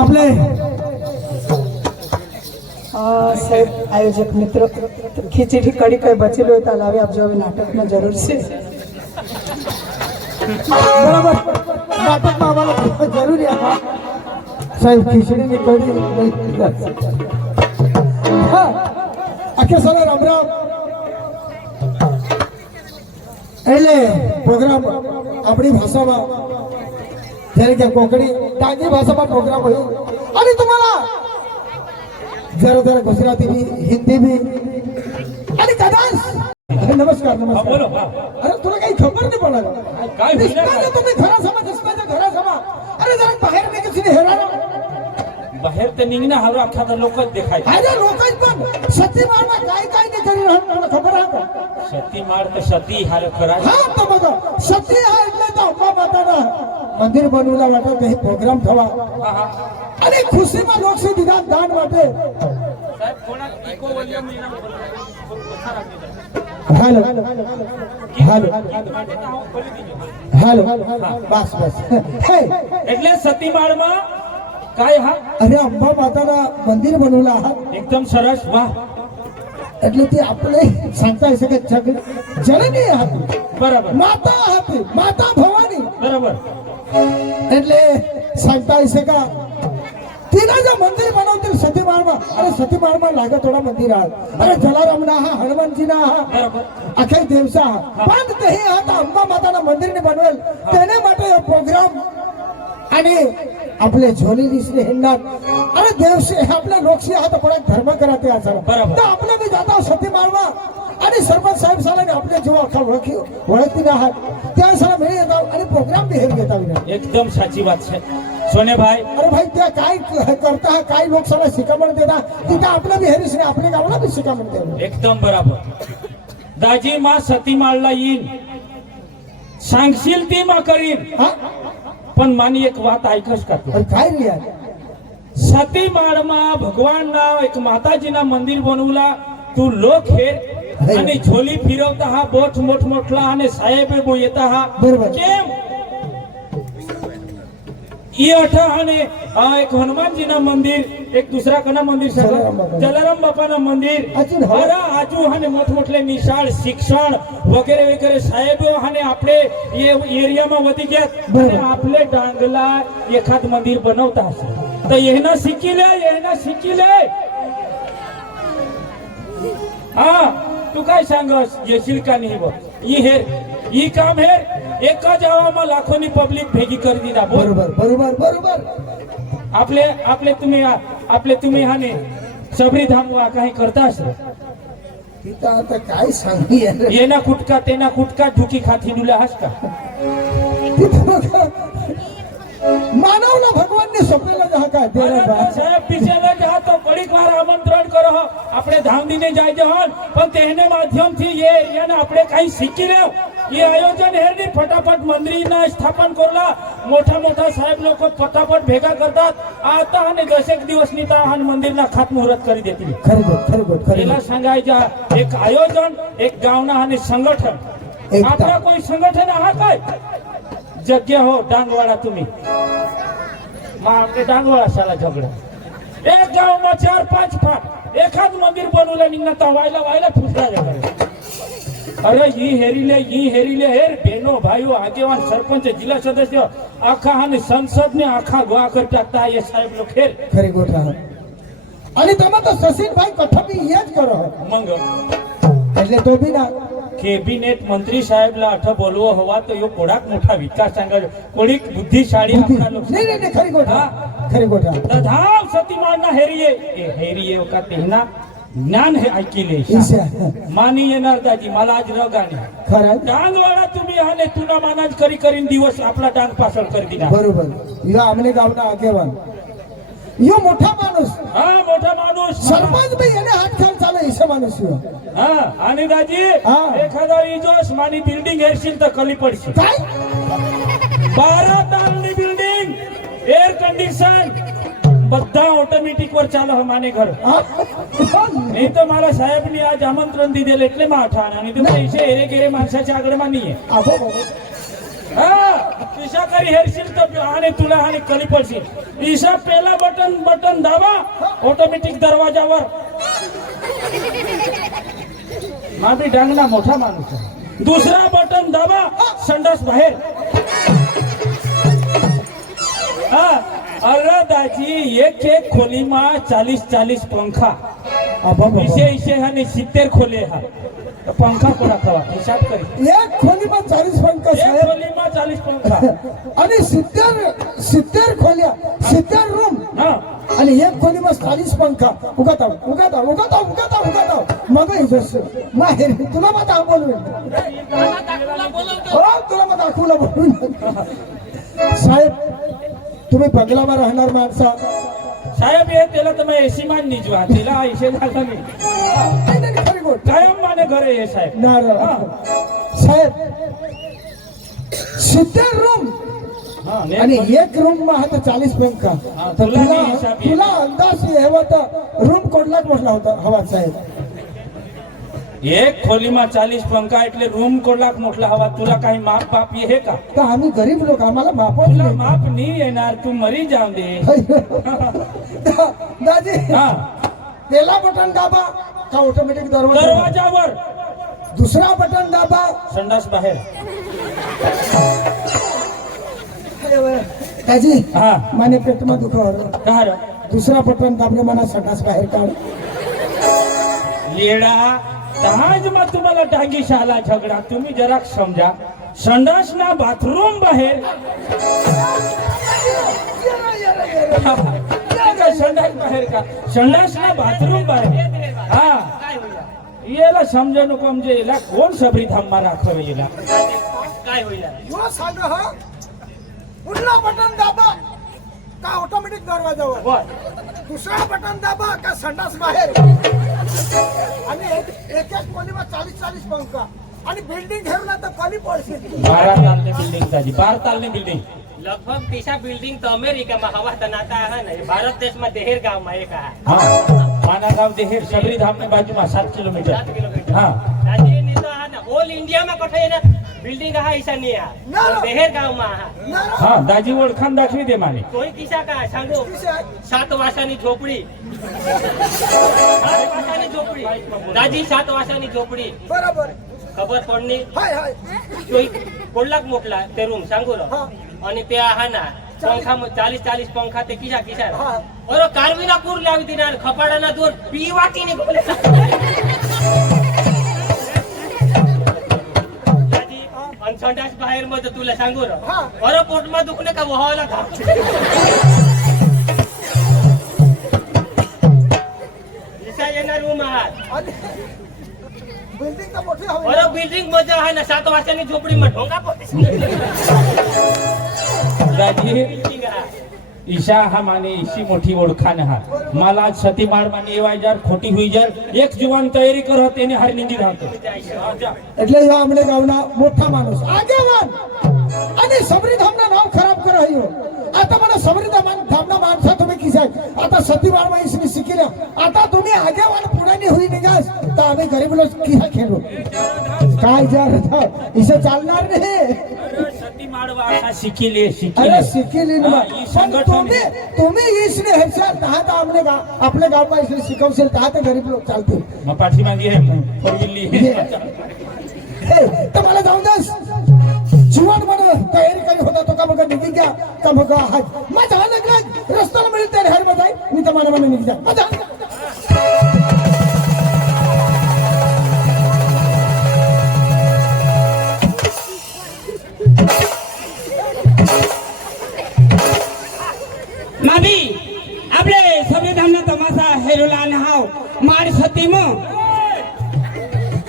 आपले साहेब आयोजक मित्र खिचड़ी कड़ी कई बचेलो है तालावे आप जो नाटक में जरूर से बराबर नाटक में हमारा जरूर है साहेब खिचड़ी की कड़ी हाँ आखिर साला राम राम એટલે પ્રોગ્રામ આપણી ભાષામાં જ્યારે કે કોકણી ટાંગી ભાષામાં પ્રોગ્રામ હોય અને તમારા जरा जरा गुजराती भी हिंदी भी अरे कदाच नमस्कार नमस्कार बोलो अरे तुला काही खबर नाही पडणार काय दिसताना तुम्ही घरासमोर दिसताना घरासमोर अरे जरा बाहेर निघायची हेराना बाहेर तर निघणं हवं अख्खा लोकच देखाय अरे लोकच पण सती मारमा काय काय नाही करी राहणार खबर आहे का सती मार तर सती हार करा हा तो बघा सती हा એટલે તો अम्मा माताना मंदिर बनवला वाटत काही प्रोग्राम ठेवा आणि खुशीમાં लोकशी दिदान दान वाटे साहेब कोणा echo volume hello hello hello बस बस हे એટલે સતી માળમાં काय हा अरे अंबा माताना मंदिर बनवलं आहात एकदम सरस वाह એટલે તે આપણે सांगता येते की जननी आहात बरोबर माता आहात माता भवानी बरोबर એટલે सांगता येते का तिला जो मंदिर बनवतील सती माळमा अरे सती माळमा लागे थोडा मंदिर आहे अरे जलारामना हा हनुमानजीना हा बरोबर अखे देवसा पण तेही आता अंबा माताना मंदिर ने बनवेल तेने માટે प्रोग्राम आणि आपले झोली दिसले हिंडात अरे देवशी आपल्या लोकशी हा तर पण धर्म कराते असं तर आपले मी जाता सती माळवा आणि सरपंच साहेब सालाने आपल्या जीवा अख्खा ओळखती ना आहात त्या साला मिळे येतात आणि प्रोग्राम बिहेर घेता विना एकदम साची बात છે सोने भाई अरे भाई त्या काय करता काय लोक साला शिकामण देता तिथे आपल्या बिहेरीस नाही आपल्या गावाला बी शिकामण देतात एकदम बरोबर दाजी मा सती माळला येईन सांगशील ती मा करीन हा पण मानी एक वात ऐकस का तू अरे काय रे यार सती माळमा भगवानना एक माताजीना मंदिर बनवला तू लोक हे आणि झोली फिरवता हा बोट मोठ मोठला आणि साहेब बो येता हा बरोबर केम ये अठा आणि एक हनुमानजीना मंदिर एक दुसरा कना मंदिर जलाराम बापाना मंदिर अरे आजू हाने मोठ मोठले निशाळ शिक्षण वगैरे वगैरे साहेब हाने आपले ये एरियाમાં વધી ગયા અને आपले डांगला एखाद मंदिर बनवता असेल तर येना शिकी ले हा तू काय सांगस येशील का नाही बघ ही काम हे एका जावामा लाखोनी पब्लिक भेगी कर दिला बरोबर बरोबर बरोबर आपले तुम्ही हाने सबरी धामवा काही करता असेल तिथं आता काय सांगू यार येना कुटका तेना कुटका झुकी खाती डुला हस का मानवला भगवानने स्वप्नाला जहा काय साहेब पिछेला जहा तो बड़ी बार आमंत्रण करो આપણે ધામદીને જાય જહન પણ તેના માધ્યમથી ये एरियाने આપણે काही શીખી લેવ ये आयोजन हेरनी फटाफट मंदिरना स्थापन करला मोठा मोठा साहेब लोक फटाफट भेगा करतात आता आणि 10 दिवसनी ता हन मंदिरना खातमुहूर्त करी देतील खरगोट सांगायचा एक आयोजन एक गावना आणि संघटन आपला कोई संघटन आहा काय जग्या हो डांगवाडा तुम्ही मा आपले डांगवाडा साला झगडा एक गाव में 4-5 फाट एखाद मंदिर बनवला निघना ता वायला फुसला जाणार अरे ही हेरीले हेर बहनों भाइयों आगेवान सरपंच जिला सदस्य आखा आणि संसद ने आखा गोवा कर टाकता ये साहेब लोग खेर खरी गोठा आणि તમે તો સસીનભાઈ કઠપી એ જ કરો मंग એટલે તો બી ના केबिनेट मंत्री साहेब ला अठ बोलवो हवा तो यो कोडाक मोठा विकास सांगा कोडीक बुद्धिशाळी आपला लोक नाही खरी गोठा धाव सतीमाना हेरिये का तेना ज्ञान हे ऐकिले मानी येणार दाजी मला आज रग आणि खरं डांगवाडा तुम्ही हाने तुना मानाज करीन दिवस आपला डांग पासळ कर दिला बरोबर यो आमने गावना आगेवान यो मोठा माणूस हा मोठा माणूस सरपंच बी येणे हात खाल चाले इसे माणूस यो हा आणि दाजी एखादा इजोस मानी बिल्डिंग हेरशील तर कली पडशील काय 12 तालनी बिल्डिंग एअर कंडिशन બધા ઓટોમેટિક वर ચાલે માને ઘર નહીં તો મારા સાહેબની આજ આમંત્રણ દીધેલ એટલે માં અઠાણ અને તો પૈસે એરે કેરે માણસાच्या आगळમાં नाहीये आबो हा ईशा करी हेरशील तर आणि तुला आणि कली पडशील ईशा पेला बटन दाबा ऑटोमॅटिक दरवाजावर मामी डांगला मोठा माणूस आहे दुसरा बटन दाबा संडास बाहेर हा अरे दाजी एक खोली मा 40 पंखा इसे हाने 70 खोले हा पंखा कोणा खवा हिसाब करी एक खोली में 40 पंखा एक साहेब खोली मा 40 पंखा आणि 70 खोल्या 70 रूम हा आणि एक खोली में 40 पंखा उगाता मग इजस माहेर तुला मग बोलू तुला मग दाखवला बोलून साहेब तुम्ही बंगलावर राहणार माणसा साहेब ये त्याला तर मैं एसी मान निजवा तिला ऐसे झालं नाही खरी गोष्ट कायम माने घरे ये साहेब साहेब 70 रूम हा आणि एक रूम मा आता 40 पंखा हा, तर तुला बी हिसाब ये. तुला अंदाज हवा तर रूम कोणलाच म्हटला होता हवा साहेब एक खोली मा 40 पंखा એટલે रूम कोलाक मोठला हवा तुला काही माप बाप ये हे का तर आम्ही गरीब लोक आम्हाला माफ तुला माप नाही येणार तू मरी जाऊन दे दाजी हा पहिला बटन दाबा का ऑटोमॅटिक दरवाजा दरवाजावर दुसरा बटन दाबा संडास बाहेर दाजी हा माने पेट में दुखावर का रे दुसरा बटन दाबले मला संडास बाहेर काढ येडा तहाज मा तुम्हाला डांगी शाला झगडा तुम्ही जरा समजा संडास ना बाथरूम बाहेर संडास बाहेर का संडास ना बाथरूम बाहेर हा येला समजा नको म्हणजे याला कोण सबरी धाममा राखव येला काय होईल यो सांग हा पुढला बटन दाबा का ऑटोमॅटिक दरवाजावर दुसरा बटन दाबा का संडास बाहेर आणि एक खोलीમાં 40 पंखा आणि बिल्डिंग घेऊन आता खाली पडशील 12 तालनी बिल्डिंग दादी 12 तालनी बिल्डिंग लगभग दिशा बिल्डिंग तो अमेरिकाમાં हवा તનાતા है ને ભારત દેશમાં દેહેર ગામમાં એક है हा माना गाव देहेर सबरी धाम ने बाजू में 7 किलोमीटर 7 किलोमीटर हा राजी ने तो है ना ऑल इंडिया में कठे है ना बिल्डिंग हा ऐसा नहीं ना, है ना। देहेर गावમાં हा हा दाजी ओळखाण दाखवी दे माने तोही किसा का सांगू 7 वासानी झोपडी 7 वासानी झोपडी दाजी 7 वासानी झोपडी बरोबर खबर पडली हाय हाय तोही कोल्लाक मोठला ते रूम सांगू रो हा आणि त्या हा ना पंखा 40 पंखा ते किसा किसा हा और कारवीला पूर लावी दिनार खपाडाना दूर पीवाटी ने बोले दादी संडास बाहेर मध्ये तुला सांगू रो हा. और पोट मध्ये दुखणे का वहावला था दिसा येणार रूम आहात आणि बिल्डिंग तर मोठी हवी और बिल्डिंग मध्ये आहे ना 7 वाजतानी झोपडी मध्ये ढोंगा पडते दाजी बिल्डिंग आहे ईशा हा माने इशी मोठी ओळखाण हा मला सती माळ माने येवाय जार खोटी हुई जार एक जुवान तयारी करत તેને હાર નીંદી રાખતો એટલે યો આમણે ગાવના મોઠા માણસ આગેવાન અને સબરીધામના નામ ખરાબ કરે હયો आता मला सबरीधामना माणसा तुम्ही किसाय आता सतीवार महिसनी शिकिल्या आता तुम्ही आगेवान पुढानी हुई निघास तर आम्ही गरीब लोक किहा खेळू काय जार इसे चालणार नाही सती माळ वासा शिकिले अरे शिकिले शिकिली हा, ही संघटन तुम्ही इसने हेरसाल तहा तर आपले गाव आपल्या गावमा इसने शिकवशील तहा तर गरीब लोक चालतील मग पाठीमागे आहे फोरविल्ली तर मला जाऊन दस जीवन मला तयारी करी होता तो का बघा निघी घ्या का बघा हात माझा लग्न रस्त्याला मिळेल तर हर बजाय मी तर मला निघी जा माझा माभी आपले संविधानना तमाशा हेरुला हाव मार सतीम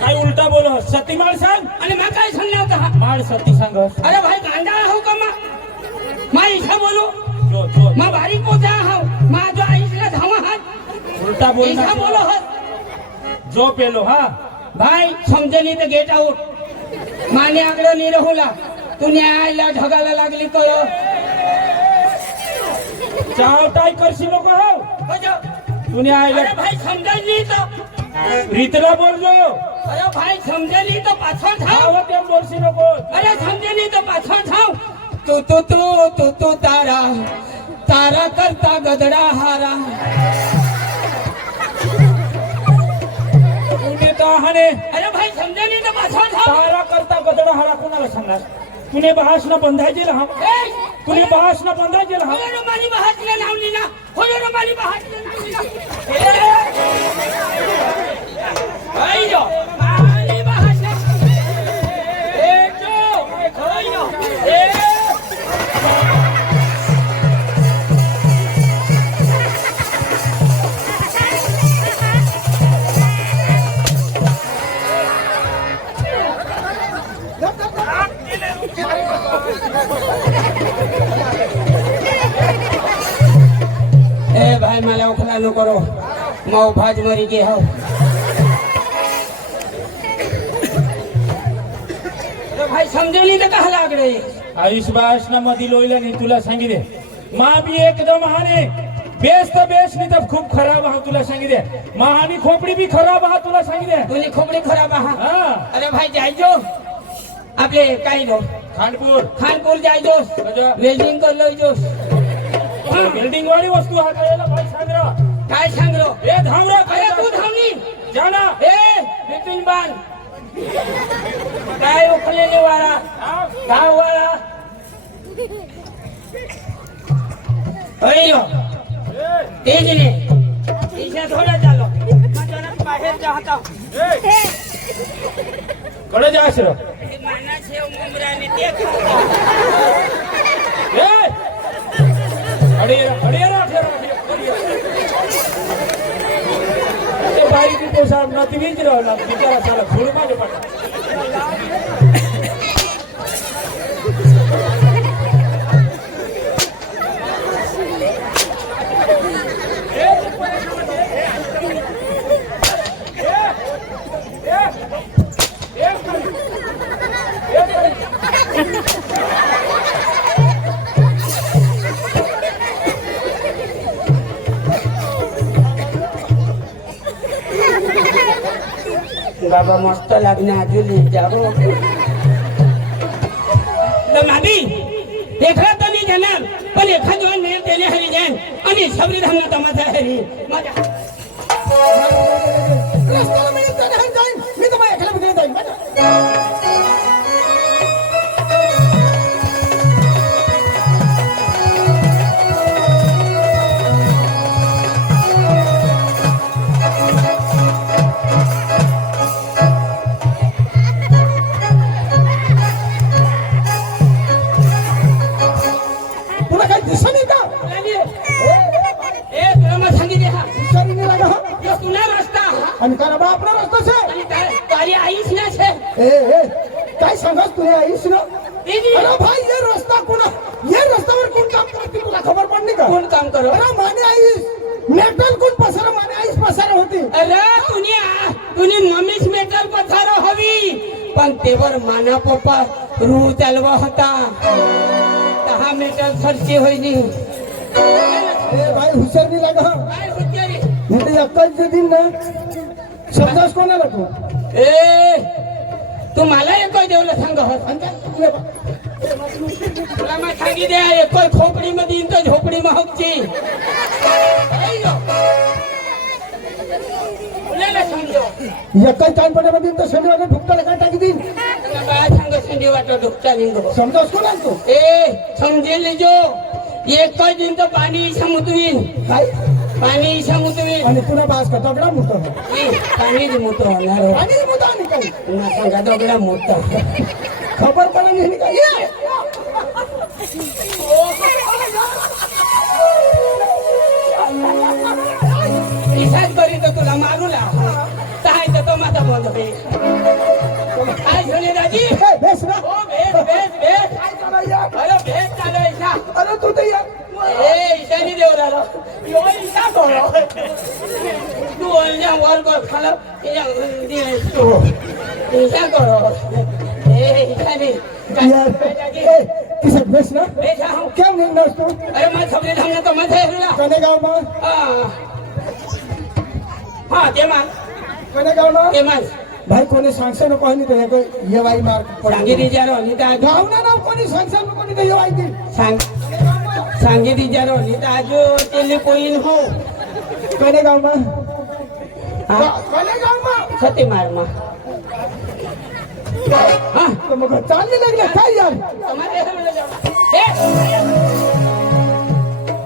काय उलटा बोलो सती माळ सांग आणि मा काय सांगला होता हा? माळ सती सांग अरे भाई गांडा हो का मा इसा बोलो जो जो मा बारीक पोचा हाव मा जो आईसला धावा हात उलटा बोल इसा बोलो हो जो पेलो हा भाई समजे नहीं तो गेट आउट माने आगलो नहीं रहुला तू न्यायला ढगाला लागली तो चावटाई करशी नको हो तुने आयला अरे भाई समझे नहीं तो रीतला बोल जो अरे भाई समझे नहीं तो पाछळ थाव आवत एम बोलशी नको अरे समझे नहीं तो पाछळ थाव तू तारा तारा करता गदडा हारा. तुने तो हाने अरे भाई समजा नाही तर माझा थांब. तारा करता गदडा हारा कोणाला सांगणार? तुने बहास न बंधायचे लहा, तुने बहास न बंधायचे लहा. रोमानी बहाटला लावली ना, रोमानी बहाटला लावली ना. अय्यो मानी बहाटला. अय्यो ए भाई मला उखला नो करो, माऊ भाज मरी गे हो. भाई समजे नाही तर कहा लागले. आयुष बास न मधी लोईला नाही तुला सांगितले. मा बी एकदम हाने बेस तर बेस नाही तर खूप खराब हा तुला सांगितले. महानी खोपडी बी खराब हा तुला सांगितले. तुझी खोपडी खराब आहा. हा अरे भाई जायजो आपले काही लो खानपूर खानपूर जायजोस, अच्छा. वेल्डिंग कर लोयजोस. बिल्डिंग वाली वस्तू हा करायला भाई सांग रा. काय सांग रो. ए धाम रा. अरे तू थांबली. जाना ए बिपिन बाण काय उखलेले वाला गाव वाला. अय्यो तेज ने इसे थोड़ा चालो. अचानक बाहेर जाता कडे जास रा. माना शेव मुंबराने ते खाता. ए अडिया ते बारीक पोसा नती बीच राहला बिचारा साला फुल माझे पडला. बाबा मस्त लग्न अजून जाबो. मादी एखादा तर नाही जाणार, पण एखाद मेळ त्याने हरी जाईन आणि सबरी धामना तमाशा हरी माझ्या. रस्त्याला मी येताना जाईन, मी तर माझ्या एखाद्या बघायला जाईन माझ्या. तुला काही दिसत नाही का? ए तुला मग सांगितले हा विचारी नाही लागा हा. यो तुला रस्ता आणि का बा आपला रस्ता छे. आणि काय तारी आईच ना छे. ए काय सांगास तुला आईस ना. दीदी अरे भाई ये रस्ता कोणा, ये रस्त्यावर कोण काम करते तुला खबर पडली का? कोण काम करो. अरे माने आईस मेटल कोण पसारा, माने आईस पसारा होती. अरे तुनी मम्मीच मेटल पथारो हवी, पण तेवर माना पप्पा रूळ चालवा होता. 10 मीटर खर्ची होईनी. ए भाई हुशार नाही लागा हा. काय होते रे. नाही तर एकाच दिन ना समजास कोणाला तू. ए तू मला एक देवलं सांग हो. आणि काय तुला बा- तुला मग सांगितले एक खोपडी मध्ये येईन तर झोपडी महकची. तुला समजो एकाच कानपड्यामध्ये तर शनिवारी ढुकटाला काय टाकी देईन. तुला काय सांग संधी वाटत ढुकटा लिंग. समजास कोणाला तू. ए समजेल जो एक दिन तो पाणी समुद्रीन काय पाणी समुद्रीन आणि पुन्हा बास का दगडा मोठा पाणीच मोठं होणार हो. आणि मुदा आणि काही पुन्हा सांगा दगडा मोठा. खबर पडा नाही काय. ये. इसाच करी तर तुला मारू लाव. काय तर तो माझा बंद होईल. काय झाले दाजी. ए, बेस ना. ओ भेट भेट भेट. काय चाललंय? अरे भेट चालू इशा. अरे तू तर या. ए इशानी देऊ राहिलो. यो इशा करो. तू ओल्या वर गो खालो. इशा करो. ए इशानी. यार, ए, किसक बेस ना. बेटा हम क्या नहीं ना तू. अरे मैं सबने हमने तो मत है कने गाव में. हाँ ते मान कने गाव में. मान भाई कोणी सांगશે नको आणि ते ये वाई मार सांगितली जरा नीता गाव ना नाव कोणी सांगशाल ना कोणी काही ऐकतील सांगे विचारो नाही तर आज तेले कोईन हो कोणे गाव मा हा कोणे गाव मा सती मार मा हा तर मग चालले लागले काय यार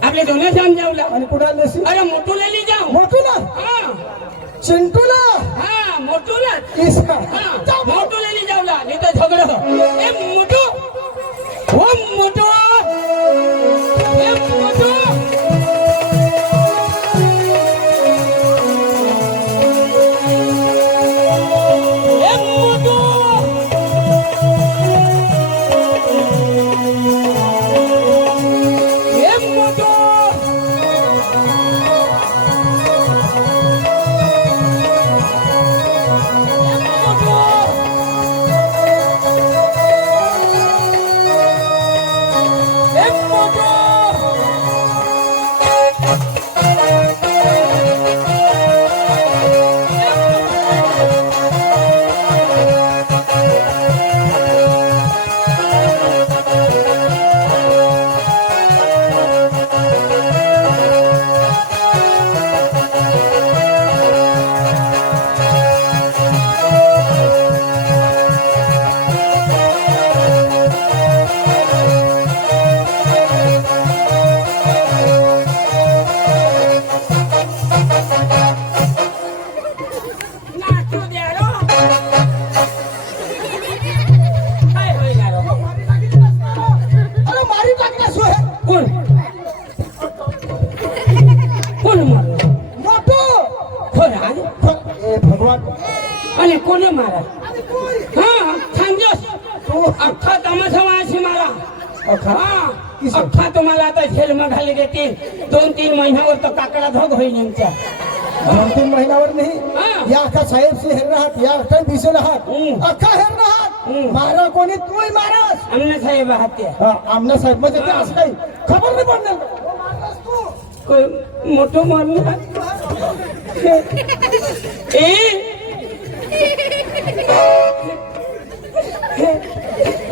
आपले दोन्ही जाऊन जाऊला आणि कुठं नेसी अरे मोठूला ली जाऊ मोठूला हा चिंटूला हा मोठूला किसा हा मोठूला ली जाऊला नाही तर झगडं ए मोठू हो मोठू ए मोठू अरे मारी टाकला सो हे कोण कोण मारलं मोठू खरं ए भगवान आणि कोणी मारा हा सांगस अख्खा तमाशा माशी मारा हा अख्खा तुम्हाला आता झेलमा घाली देतील 2-3 महिन्यावर तर काकडा धोग होईल यांच्या 2-3 महिन्यावर नाही हा. या अख्खा साहेब से हेर राहत या अख्खा दिसेल आहात अख्खा हेर राहत मारा कोणी तूही मारास आमने साहेब आहात ते हा आमना साहेब म्हणजे ते असं काही खबर नाही पडणार तू कोई मोठं मारलं ए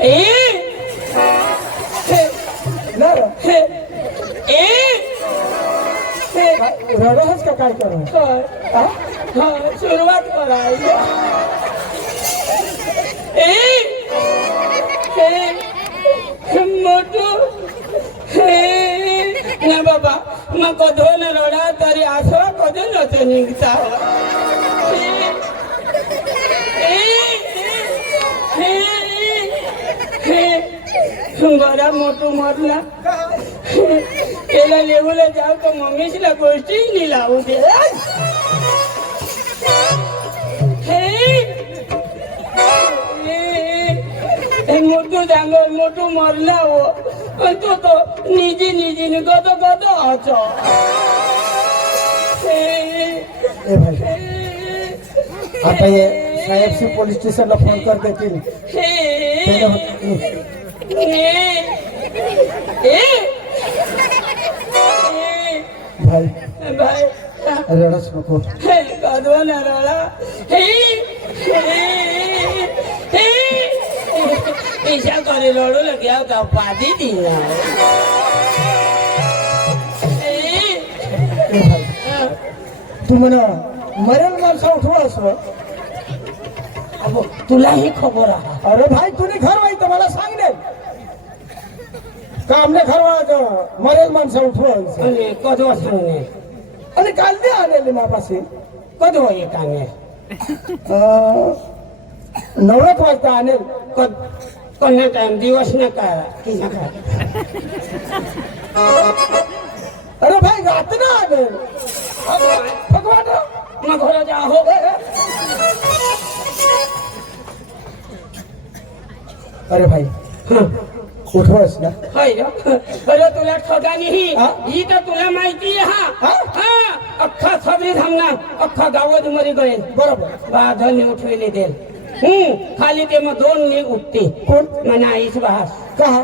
ए ना रे. ए रडहस का काय करू हा? सुरुवात करायची मोठू ना बाबा मग कधो न रडा तरी असं कधी नव्हतं निघता बरा मोठू मरला त्याला लेवला जाऊ तर मम्मीला गोष्टी नाही लावू दे मोठू जांगल मोठू मरला हो तो तो निजी निजी गद गद अच ए भाई आता ये साहेब से पोलीस स्टेशनला फोन कर देतील भाई भाई रडस नको गदवा नारळा ईशा करे लडू लग्या होता पादी दिला ए भाई तू म्हणा मरेल माणसा उठवा असं तुलाही खबर आहे अरे भाई तुने घर वाईत मला सांग दे का आमने घर वाळायचं मरेल माणसा उठवायचं आणि कधवा सांगणे आणि काल दे आलेले मापाशी कधवा एक आणे नवरात वाजता आणेल कोणा टाइम दिवस न करा की नका अरे भाई रात ना आणेल भगवान मग घर जा हो अरे भाई उठवास ना हाय अरे तुला ठगानी हा? ही तर तुला माहिती आहे हा? हा अख्खा सबरी थांबना अख्खा गावात मरी गए बरोबर बाधनी उठवेले देल खाली ते मग 2 नी उठते कोण मना आईस बहास कहा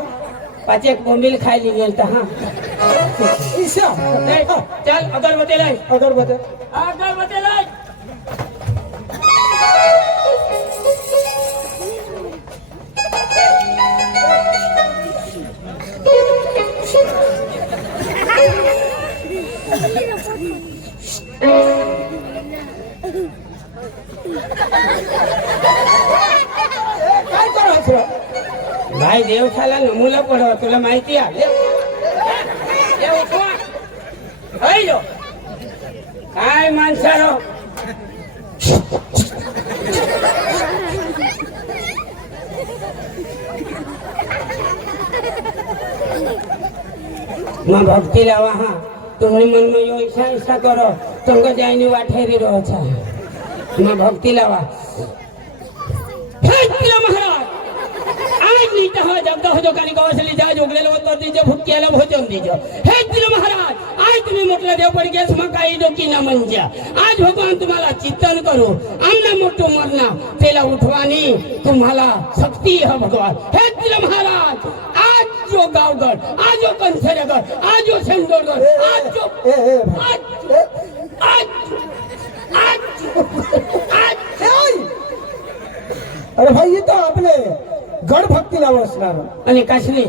5 एक बोंबील खायली गेल तर हा ईशा ए, चल अगरबत्ती लाई अगरबत्ती अगरबत्ती लाई काय करायचं भाई देवठाला नमुला पडवा तुला माहिती आहे काय माणसारो मैं भक्ति लावा हाँ तुमने मन में यो ऐसा ऐसा करो तुमको जाइनी वाठेरी रहो छा मैं भक्ति लावा महाराज आज नीता हो जब हो जो कानी गवसली जा जोगलेलो तो दीजो भुक्केला भोजन दीजो हे दिलो महाराज आज तुम्ही म्हटलं देव पडी गेस मग काही डोकी ना मंजा आज भगवान तुम्हाला चिंतन करू आमना मोठो मरना तेला उठवानी तुम्हाला शक्ती है भगवान हे दिलो महाराज आज जो गावगड आज जो कंसरगड आज जो सेंदोरगड आज जो आज अरे भाई ये तो आपले गड भक्तीला बसणार आणि काशनी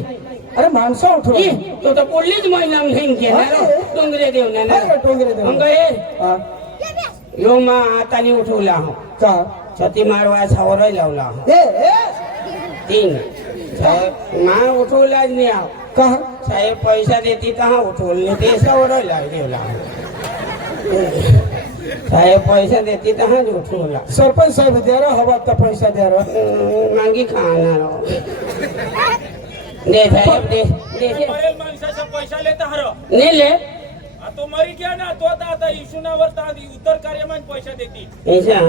अरे माणसं उठव ये तो तो पोलीस महिना घेऊन घेणार डोंगरे देव ना डोंगरे देव. अंग हे हा, यो मा हाताने उठवला हो का छती मारवा सावर लावला हो. ए तीन साहेब मा उठवलाच नाही आहो का साहेब पैसा देती कहा उठवले ते सावर लावला साहेब पैसा देती तहाच उठवला सरपंच साहेब द्या रे, हवा तर पैसा द्या रे. मागी खाणार हो. दे साहेब दे दे दे. मरेल माणसाचा पैसा लेता हर नाही ले तो मरी गया ना तो आता इशुनावर उत्तर कार्यमान पैसा देती ऐसा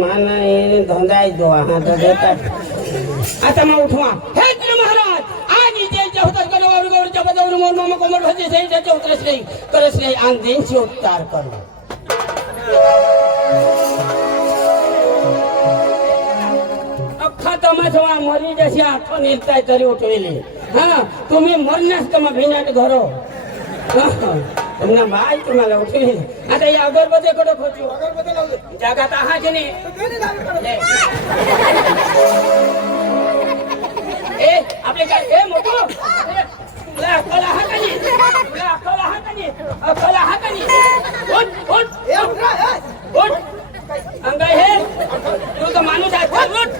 मान ये धंधा दो हाँ तो देता आता मैं उठवा हे दिल महाराज आज इथे होता गौर गौर जबदौर मोर मोम कोमर भजे सही जाते उतरस नहीं करस नहीं आन दिन से उतार करो अख्खा तमाशा मरी जशी आठवण निर्ताय तरी उठवेली हा तुम्ही मरण्यास कमा भिनाट घरो तुमना बाय तुम्हाला उठवेली आता या अगरबत्तीकडे खोचू जगात आहा की नाही ए आपले काय ए मोठो तुला अक्कल आहा का नाही तुला अक्कल आहा का नाही अक्कल आहा का नाही उठ उठ उठ अंग हे तू तर माणूस आहे उठ उठ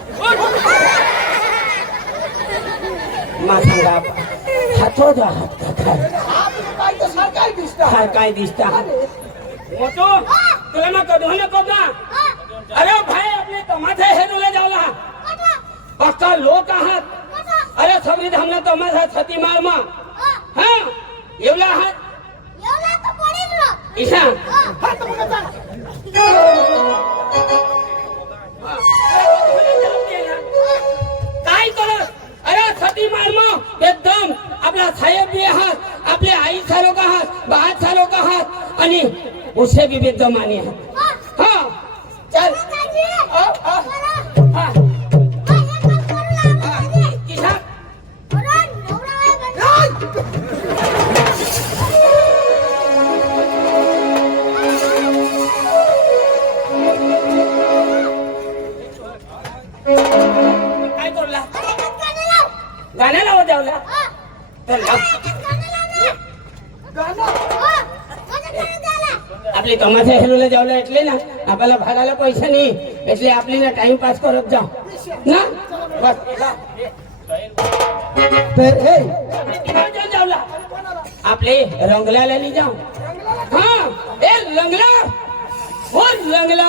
मा सांगा हातो जा हात काय तर सरकार दिसतं. काय काय दिसता मोठो तुला मग कधो नको ना अरे भाई आपले तमाशे हेरूला जावला पक्का लोक आहात अरे सगळी धामना तमाशा छती मारमा हा येवला आहात ईशा काय करत अरे छती मारमा एकदम आपला साहेब बी आहात आपले आई सारोग आहात बात सारोग आहात आणि उसे भी एकदम आणि आहात हा चल किशा काय करला गाणं लावत जावला तर आपली तमाशा हेरूला जावला એટલે ना आपल्याला भाडाला पैसा नाही એટલે आपली ना टाइम पास करत जाऊ ना बस तर ए जावला आपले रंगलाला जाऊ हा ए रंगला हो रंगला